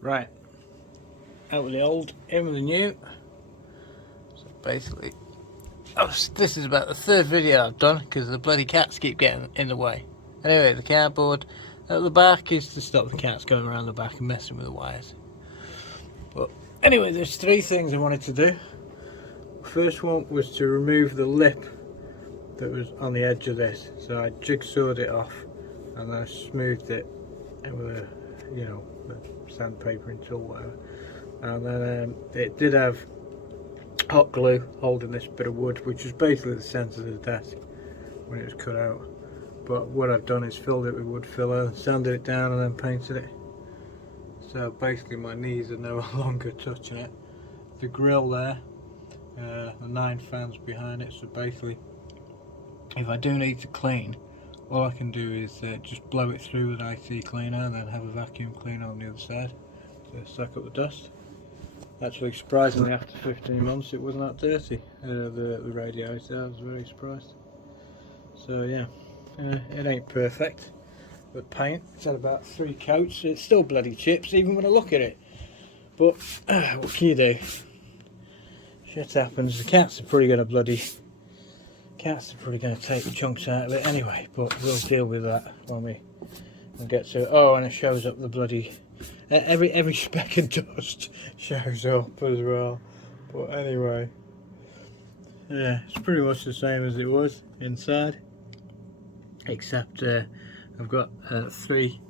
Right, out with the old, in with the new. So basically, this is about the third video I've done because the bloody cats keep getting in the way. Anyway, the cardboard at the back is to stop the cats going around the back and messing with the wires. But anyway, there's three things I wanted to do. First one was to remove the lip that was on the edge of this. So I jigsawed it off and then I smoothed it with a, sandpapering tool, whatever. And then it did have hot glue holding this bit of wood, which was basically the centre of the desk when it was cut out. But what I've done is filled it with wood filler, sanded it down and then painted it. So basically my knees are no longer touching it. The grill there, the 9 fans behind it, so basically if I do need to clean, all I can do is just blow it through with an IC cleaner and then have a vacuum cleaner on the other side to suck up the dust. Actually, surprisingly, after 15 months it wasn't that dirty, the radiator. I was very surprised. So yeah, it ain't perfect, but paint, it's had about 3 coats. It's still bloody chips even when I look at it, but what can you do? Shit happens. The cats are probably going to take the chunks out of it anyway, but we'll deal with that when we get to it. Oh, and it shows up the bloody every speck of dust shows up as well. But anyway, yeah, it's pretty much the same as it was inside, except I've got 3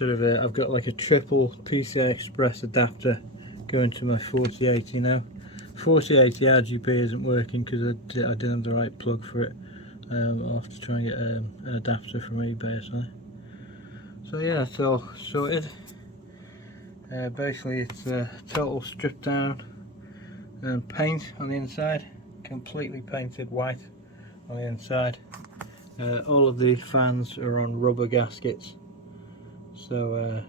I've got like a triple PCI Express adapter going to my 4080 now. 4080 RGB isn't working because I didn't have the right plug for it. I'll have to try and get an adapter from eBay or something. So yeah, it's all sorted. Basically it's total stripped down and paint on the inside, completely painted white on the inside. All of the fans are on rubber gaskets, so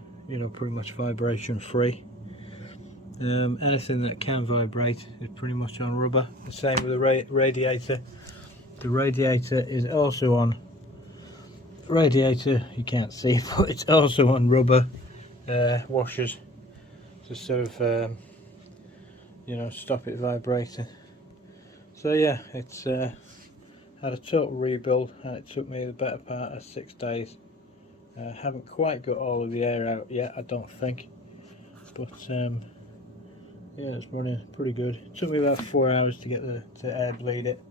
pretty much vibration free. Anything that can vibrate is pretty much on rubber. The same with the radiator. The radiator is also on you can't see, but it's also on rubber washers to sort of stop it vibrating. So yeah, it's had a total rebuild and it took me the better part of 6 days. Haven't quite got all of the air out yet, I don't think, but yeah, it's running pretty good. It took me about 4 hours to get to air bleed it.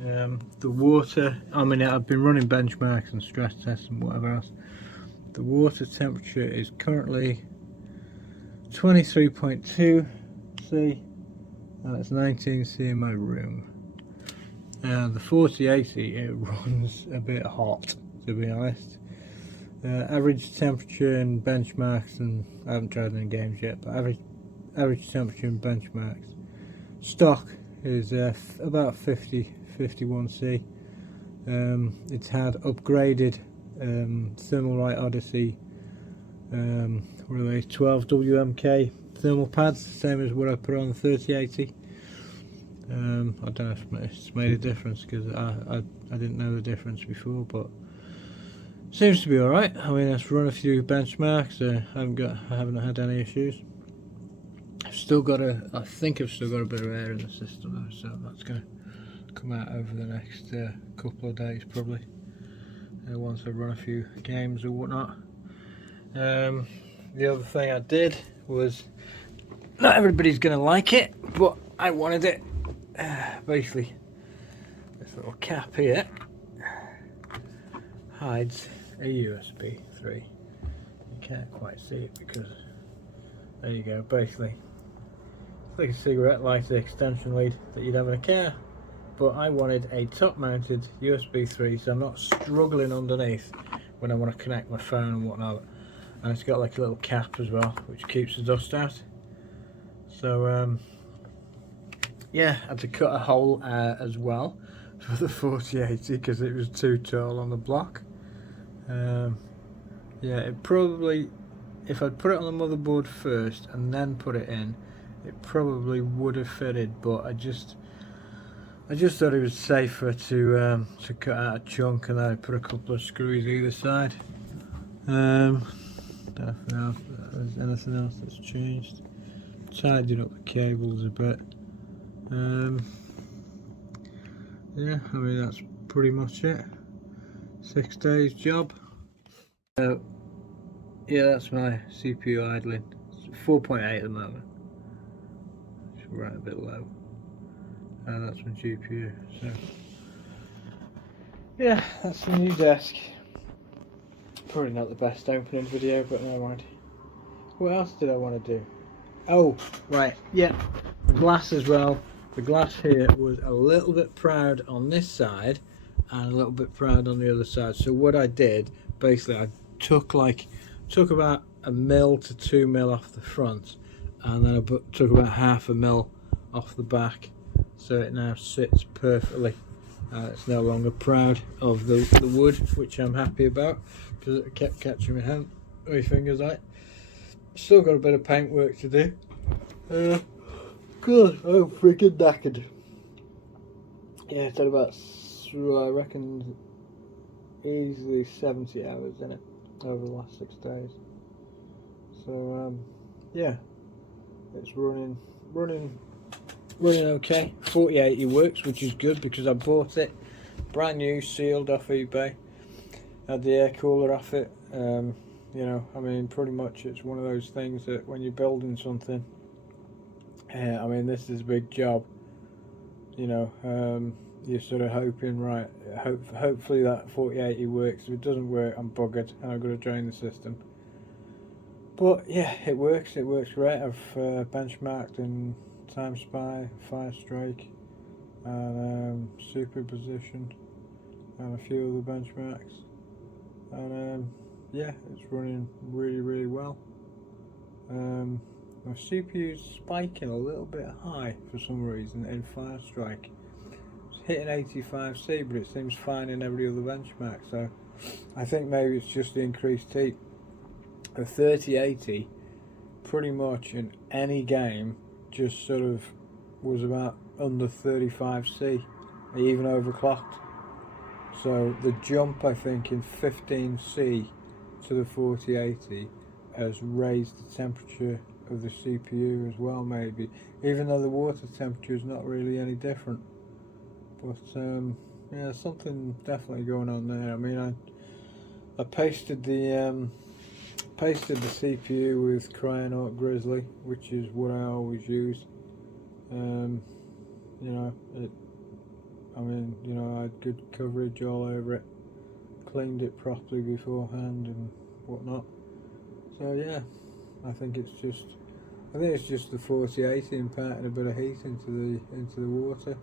The water, I've been running benchmarks and stress tests and whatever else. The water temperature is currently 23.2 C and it's 19 C in my room. The 4080, it runs a bit hot, to be honest. Average temperature in benchmarks, and I haven't tried any games yet, but average temperature in benchmarks stock is about 51 C. It's had upgraded Thermalright Odyssey 12 WMK thermal pads, same as what I put on the 3080. I don't know if it's made a difference because I didn't know the difference before, but seems to be alright. I've run a few benchmarks. I haven't had any issues. I think I've still got a bit of air in the system though, so that's going to come out over the next couple of days probably, once I run a few games or whatnot. The other thing I did was, not everybody's going to like it, but I wanted it. Basically, this little cap here hides a USB 3. You can't quite see it because, there you go, basically it's like a cigarette lighter extension lead that you'd have in a car, but I wanted a top mounted USB 3 so I'm not struggling underneath when I want to connect my phone and whatnot. And it's got like a little cap as well which keeps the dust out. So yeah, I had to cut a hole as well for the 4080 because it was too tall on the block. Yeah, it probably, if I'd put it on the motherboard first and then put it in, it probably would have fitted, but I just thought it was safer to cut out a chunk and then I put a couple of screws either side. Don't know there's anything else that's changed. Tidying up the cables a bit. Yeah, I mean that's pretty much it. 6 days job. So yeah, that's my CPU idling. It's 4.8 at the moment. It's right a bit low. And that's my GPU. So yeah, that's the new desk. Probably not the best opening video, but never mind. What else did I want to do? Oh, right, yeah, glass as well. The glass here was a little bit proud on this side and a little bit proud on the other side. So what I did, basically, I took about 1 mil to 2 mil off the front, and then I took about 1/2 mil off the back, so it now sits perfectly. It's no longer proud of the wood, which I'm happy about, because it kept catching my fingers out. Still got a bit of paint work to do. God, I'm freaking knackered. Yeah, it's had about, I reckon, easily 70 hours in it over the last 6 days. So yeah, it's running okay. 4080 works, which is good because I bought it brand new, sealed off eBay. Had the air cooler off it. You know, I mean, pretty much it's one of those things that when you're building something, I mean, this is a big job. You know, you're sort of hoping, right, hopefully that 4080 works. If it doesn't work, I'm buggered and I've got to drain the system. But yeah, it works great. I've benchmarked in Time Spy, Fire Strike, and Superposition, and a few other benchmarks. And yeah, it's running really well. My CPU's spiking a little bit high for some reason in Fire Strike. It's hitting 85C, but it seems fine in every other benchmark, so I think maybe it's just the increased heat. A 3080 pretty much in any game just sort of was about under 35C, even overclocked. So the jump, I think, in 15C to the 4080 has raised the temperature of the CPU as well, maybe, even though the water temperature is not really any different. But yeah, something definitely going on there. I mean, I pasted the CPU with Cryonaut Grizzly, which is what I always use. You know, I mean, you know, I had good coverage all over it, cleaned it properly beforehand and whatnot. So yeah, I think it's just the 4080 imparting a bit of heat into the water.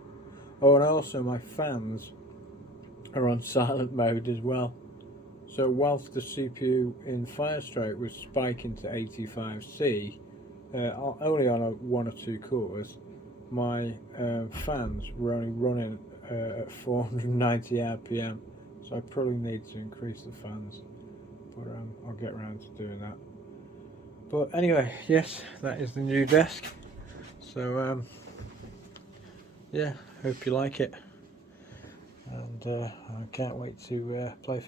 Oh, and also my fans are on silent mode as well. So whilst the CPU in Firestrike was spiking to 85C, only on 1 or 2 cores, my fans were only running at 490 RPM. So I probably need to increase the fans, but I'll get around to doing that. But anyway, yes, that is the new desk. So yeah, hope you like it, and I can't wait to play.